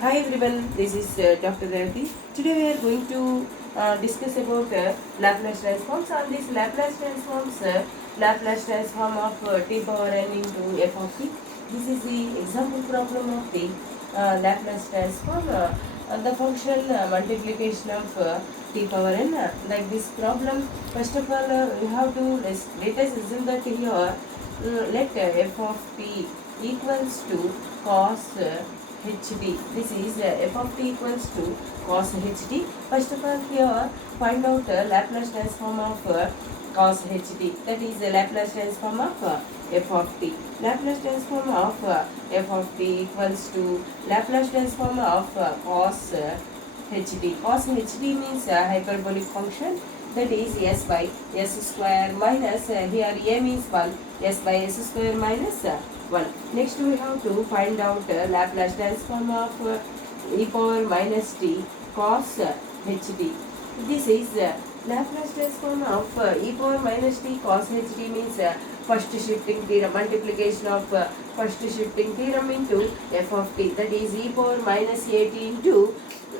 Hi everyone, this is Dr. Revati. Today we are going to discuss about Laplace transforms. On this Laplace transforms, Laplace transform of t power n into f of t. This is the example problem of the Laplace transform. The function multiplication of t power n. Like this problem, first of all, we have to let us assume that here let f of t equals to cos hd. This is f of t equals to cos hd. First of all, here find out Laplace transform of cos hd. That is Laplace transform of f of t. Laplace transform of f of t equals to Laplace transform of cos hd. Cos hd means hyperbolic function. That is s by s square minus here a means 1, s by s square minus 1. Next we have to find out Laplace transform of e power minus t cos hd. This is Laplace transform of e power minus t cos hd means first shifting theorem, multiplication of first shifting theorem into f of t. That is e power minus at into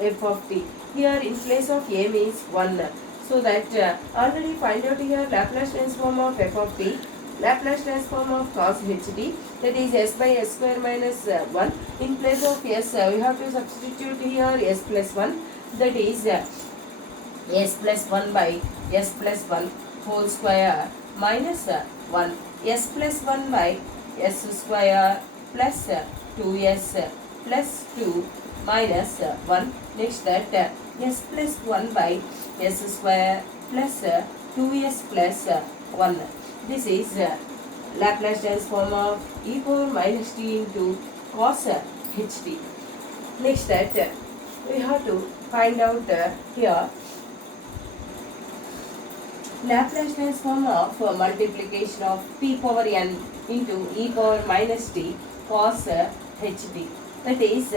f of t. Here in place of a means 1. So that already find out here Laplace transform of f of t. Laplace transform of cos hd, that is s by s square minus 1. In place of s, we have to substitute here s plus 1. That is s plus 1 by s plus 1 whole square minus 1. S plus 1 by s square plus 2s plus 2 minus 1. Next that s plus 1 by s square plus 2s plus 1. This is Laplace transform of e power minus t into cos hd. Next that we have to find out here Laplace transform of multiplication of p power n into e power minus t cos hd. That is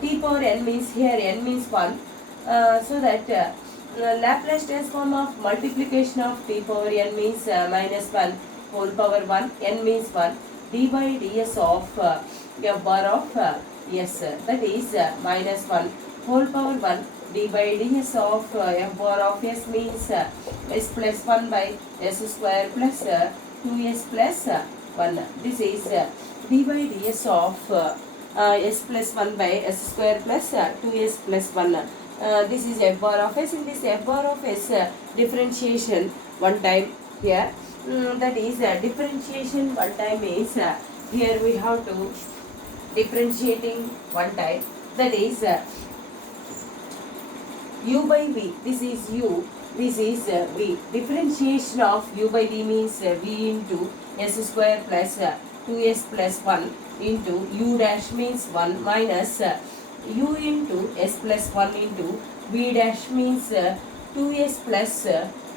t power n means here n means 1. So that Laplace transform of multiplication of t power n means minus 1 whole power 1, n means 1, d by ds of f bar of s. That is minus 1 whole power 1, d by ds of f bar of s means s plus 1 by s square plus 2s plus 1. This is d by ds of s plus 1 by s square plus 2s plus 1. This is f bar of s. In this f bar of s differentiation one time here. That is differentiation one time is here we have to differentiating one time. That is u by v. This is u. This is v. Differentiation of u by v means v into s square plus 2s plus 1 into u dash means 1 minus u into s plus 1 into v dash means 2s plus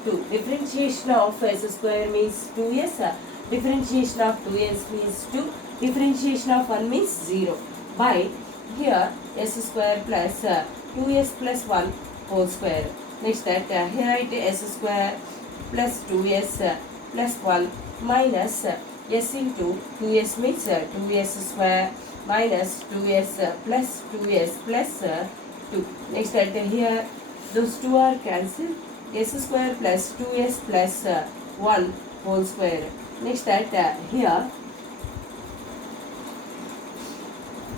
2. Differentiation of s square means 2s. Differentiation of 2s means 2. Differentiation of 1 means 0. By here s square plus 2s plus 1 whole square. Next that here write s square plus 2s plus 1 minus s into 2s means 2s square minus 2s plus 2s plus 2. Next that here those two are cancelled. S square plus 2s plus 1 whole square. Next that here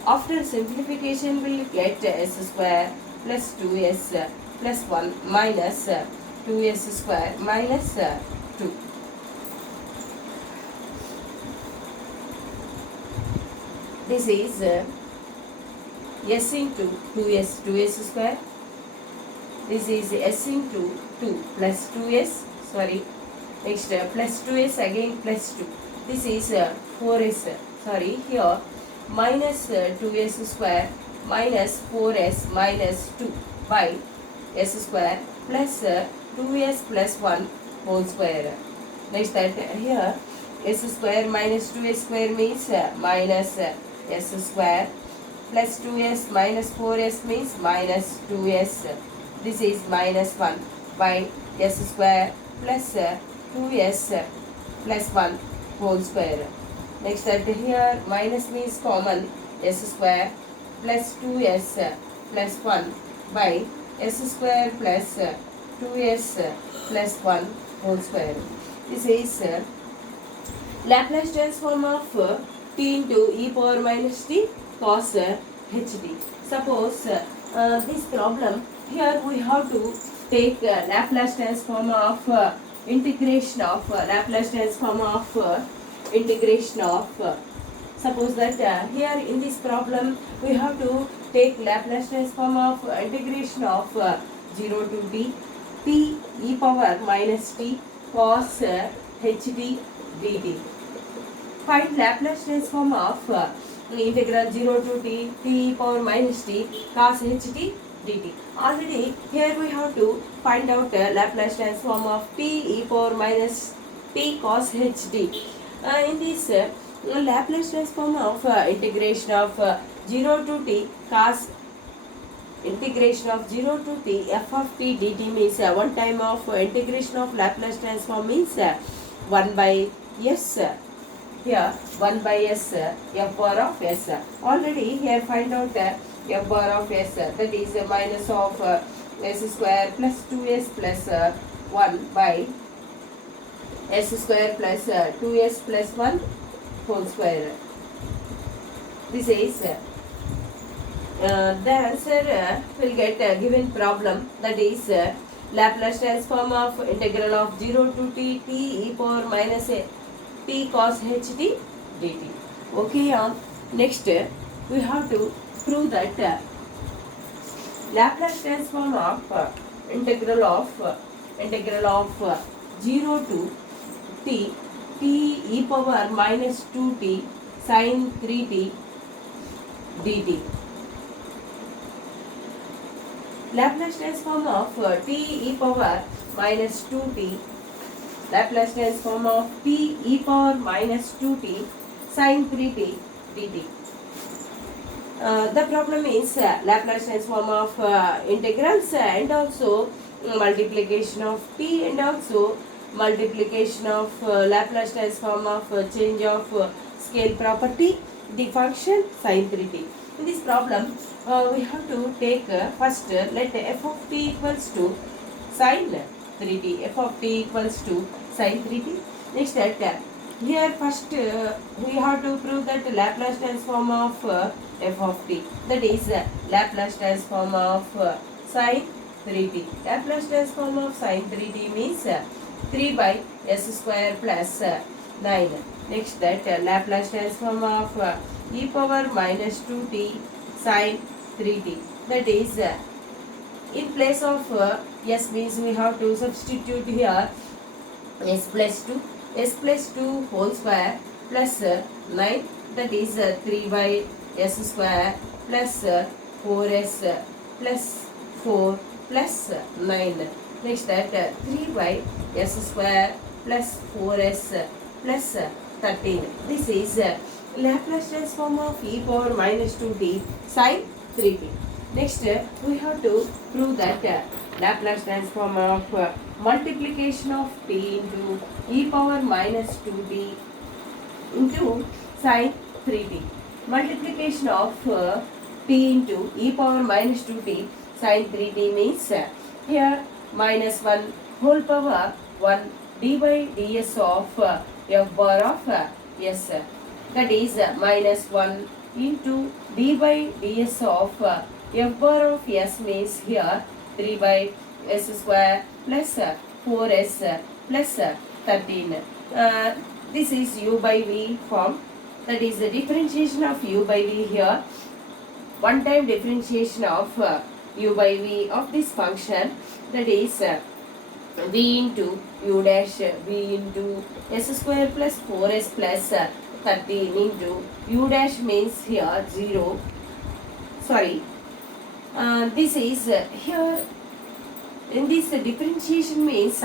after simplification we will get s square plus 2s plus 1 minus 2s square minus 2. This is s into 2s square. This is s into 2 plus 2s, sorry, next plus 2s again plus 2. This is 4s, sorry, here minus 2s square minus 4s minus 2 by s square plus 2s plus 1 whole square. Next that here s square minus 2s square means minus s square plus 2s minus 4s means minus 2s. This is minus 1 by s square plus 2s plus 1 whole square. Next that here minus means common, s square plus 2s plus 1 by s square plus 2s plus 1 whole square. This is Laplace transform of t into e power minus t cos ht. Suppose this problem, here we have to take Laplace transform of integration of Laplace transform of integration of suppose that here in this problem we have to take Laplace transform of integration of 0 to t t e power minus t cos ht dt. Find Laplace transform of integral 0 to t e power minus t cos ht dt. Already here we have to find out Laplace transform of t e power minus t cos ht. In this Laplace transform of integration of 0 to t cos integration of 0 to t f of t dt means one time of integration of Laplace transform means 1 by s. Here 1 by s f bar of s. Already here find out f bar of s, that is minus of s square plus 2s plus 1 by s square plus 2s plus 1 whole square. This is the answer will get given problem, that is Laplace transform of integral of 0 to t t e power minus t cos ht dt. Okay, next we have to prove that Laplace transform of integral of 0 to t e power minus 2t sin 3t dt. Laplace transform of t e power minus 2t, Laplace transform of t e power minus 2t sin 3t dt. The problem is Laplace transform of integrals and also multiplication of t and also multiplication of Laplace transform of change of scale property, the function sin 3t. In this problem, we have to take first let f of t equals to sin 3t, f of t equals to sin 3t. Next that here first we have to prove that Laplace transform of f of t, that is Laplace transform of sin 3t. Laplace transform of sin 3t means 3 by s square plus 9. Next that Laplace transform of e power minus 2t sin 3t, that is in place of s means we have to substitute here s plus 2 whole square plus 9, that is 3 by s square plus 4s plus 4 plus 9. Next that 3 by s square plus 4s plus 13. This is Laplace transform of e power minus 2t sin 3t. Next we have to prove that Laplace transform of multiplication of t into e power minus 2t into sin 3t. Multiplication of t into e power minus 2t sin 3t means here minus 1 whole power 1 d by ds of f bar of s, that is minus 1 into d by ds of f bar of s means here 3 by s square plus 4s plus 13. This is u by v form, that is the differentiation of u by v here. One time differentiation of u by v of this function, that is v into u dash v into s square plus 4s plus 13 into u dash means here 0. Sorry, this is here in this differentiation means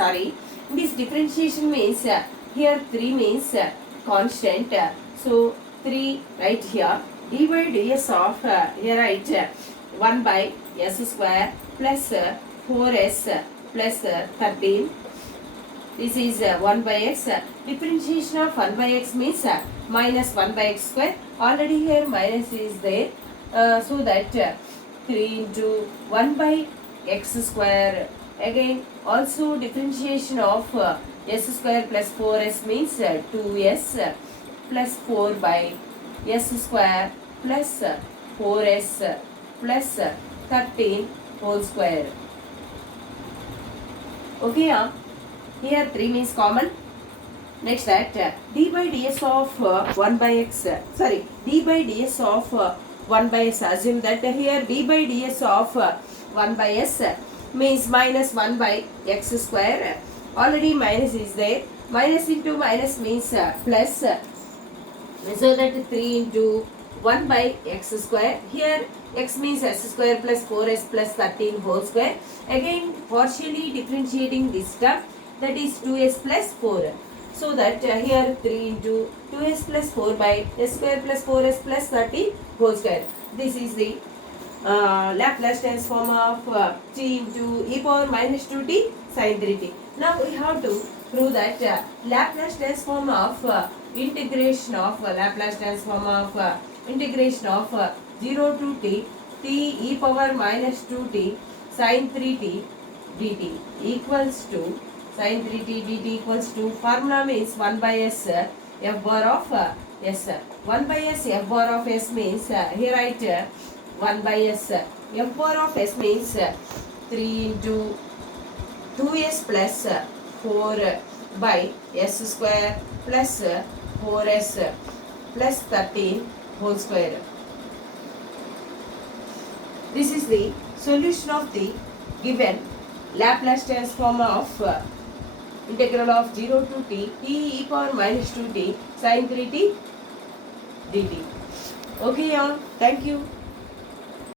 this differentiation means here 3 means constant, so 3 right here d by ds of here right 1 by s square plus 4s plus 13. This is 1 by x. Differentiation of 1 by x means minus 1 by x square. Already here minus is there. So that 3 into 1 by x square. Again also differentiation of s square plus 4s means 2s plus 4 by s square plus 4s plus 13 whole square. Okay, here 3 means common. Next that d by ds of 1 by x, d by ds of 1 by s. Assume that here d by ds of 1 by s means minus 1 by x square. Already minus is there. Minus into minus means plus. So that 3 into 1 by x square. Here x means s square plus 4s plus 13 whole square. Again partially differentiating this term, that is 2s plus 4. So that here 3 into 2s plus 4 by s square plus 4s plus 13 whole square. This is the Laplace transform of t into e power minus 2t sin 3t. Now we have to prove that Laplace transform of integration of Laplace transform of integration of 0 to t e power minus 2t sin 3t dt equals to sin 3t dt equals to formula means 1 by s f bar of s. 1 by s f bar of s means here write 1 by s f bar of s means 3 into 2s plus 4 by s square plus 4s plus 13 whole square. This is the solution of the given Laplace transform of integral of 0 to t e power minus 2t sin 3t dt. Okay, y'all. Thank you.